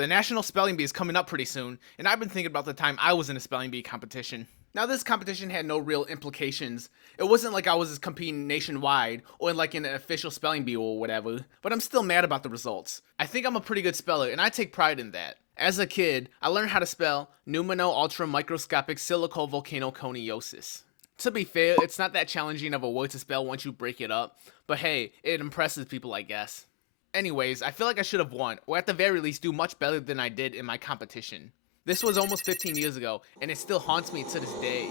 The National Spelling Bee is coming up pretty soon, and I've been thinking about the time I was in a spelling bee competition. Now, this competition had no real implications. It wasn't like I was competing nationwide or like in an official spelling bee or whatever, but I'm still mad about the results. I think I'm a pretty good speller, and I take pride in that. As a kid, I learned how to spell pneumano-ultra-microscopic silicovolcanoconiosis. To be fair, it's not that challenging of a word to spell once you break it up, but hey, it impresses people, I guess. Anyways, I feel like I should have won, or at the very least do much better than I did in my competition. This was almost 15 years ago, and it still haunts me to this day.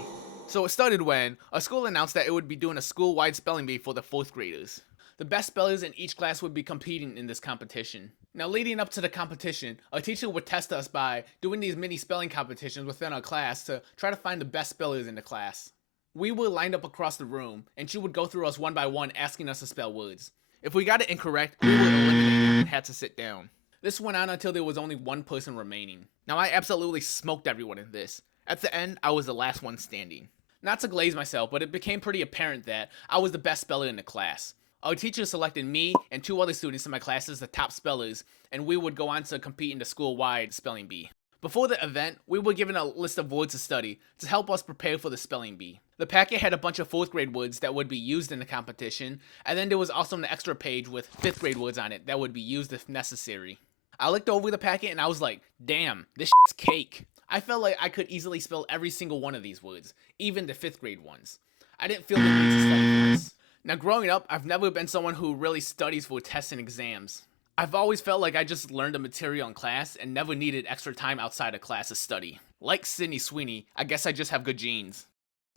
So it started when a school announced that it would be doing a school-wide spelling bee for the 4th graders. The best spellers in each class would be competing in this competition. Now, leading up to the competition, a teacher would test us by doing these mini spelling competitions within our class to try to find the best spellers in the class. We were lined up across the room, and she would go through us one by one asking us to spell words. If we got it incorrect, we were eliminated and had to sit down. This went on until there was only one person remaining. Now, I absolutely smoked everyone in this. At the end, I was the last one standing. Not to glaze myself, but it became pretty apparent that I was the best speller in the class. Our teacher selected me and 2 other students in my class as the top spellers, and we would go on to compete in the school-wide spelling bee. Before the event, we were given a list of words to study to help us prepare for the spelling bee. The packet had a bunch of 4th grade words that would be used in the competition, and then there was also an extra page with 5th grade words on it that would be used if necessary. I looked over the packet and I was like, damn, this shit's cake. I felt like I could easily spell every single one of these words, even the 5th grade ones. I didn't feel the need to study for this. Now, growing up, I've never been someone who really studies for tests and exams. I've always felt like I just learned the material in class and never needed extra time outside of class to study. Like Sydney Sweeney, I guess I just have good genes.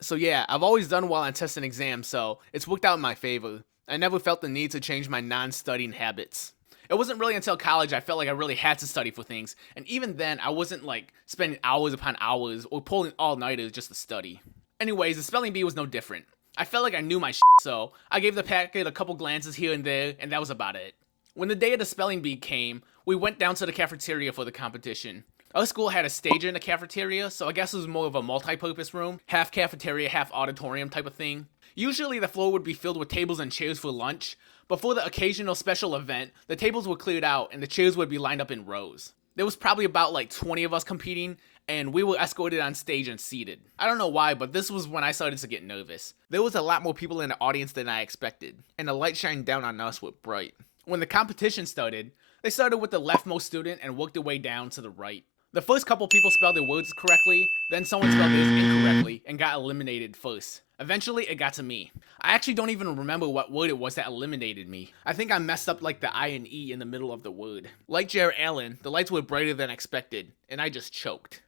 So yeah, I've always done well on tests and exams, so it's worked out in my favor. I never felt the need to change my non-studying habits. It wasn't really until college I felt like I really had to study for things, and even then I wasn't like spending hours upon hours or pulling all-nighters just to study. Anyways, the spelling bee was no different. I felt like I knew my shit, so I gave the packet a couple glances here and there, and that was about it. When the day of the spelling bee came, we went down to the cafeteria for the competition. Our school had a stage in the cafeteria, so I guess it was more of a multi-purpose room, half cafeteria, half auditorium type of thing. Usually the floor would be filled with tables and chairs for lunch, but for the occasional special event, the tables were cleared out and the chairs would be lined up in rows. There was probably about like 20 of us competing, and we were escorted on stage and seated. I don't know why, but this was when I started to get nervous. There was a lot more people in the audience than I expected, and the light shining down on us was bright. When the competition started, they started with the leftmost student and worked their way down to the right. The first couple people spelled their words correctly, then someone spelled theirs incorrectly and got eliminated first. Eventually, it got to me. I actually don't even remember what word it was that eliminated me. I think I messed up like the I and E in the middle of the word. Like Jared Allen, the lights were brighter than expected, and I just choked.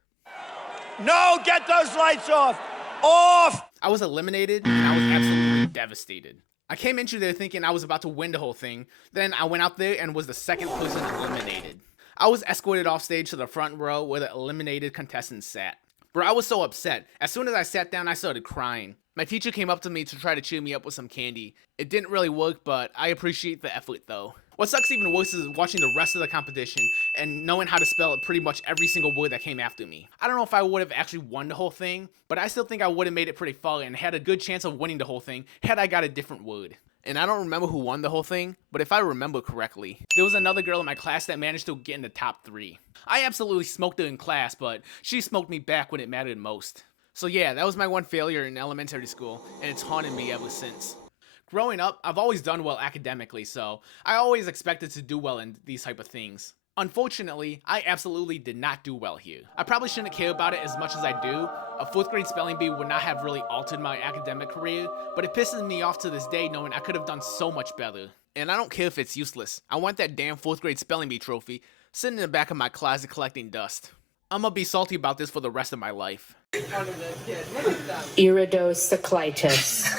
No, get those lights off! Off! I was eliminated, and I was absolutely devastated. I came into there thinking I was about to win the whole thing, then I went out there and was the second person eliminated. I was escorted off stage to the front row where the eliminated contestants sat. Bro, I was so upset. As soon as I sat down, I started crying. My teacher came up to me to try to cheer me up with some candy. It didn't really work, but I appreciate the effort though. What sucks even worse is watching the rest of the competition and knowing how to spell pretty much every single word that came after me. I don't know if I would have actually won the whole thing, but I still think I would have made it pretty far and had a good chance of winning the whole thing had I got a different word. And I don't remember who won the whole thing, but if I remember correctly, there was another girl in my class that managed to get in the top 3. I absolutely smoked her in class, but she smoked me back when it mattered most. So yeah, that was my one failure in elementary school, and it's haunted me ever since. Growing up, I've always done well academically, so I always expected to do well in these type of things. Unfortunately, I absolutely did not do well here. I probably shouldn't care about it as much as I do. A 4th grade spelling bee would not have really altered my academic career, but it pisses me off to this day knowing I could have done so much better. And I don't care if it's useless. I want that damn 4th grade spelling bee trophy sitting in the back of my closet collecting dust. I'm gonna be salty about this for the rest of my life. Iridocyclitis.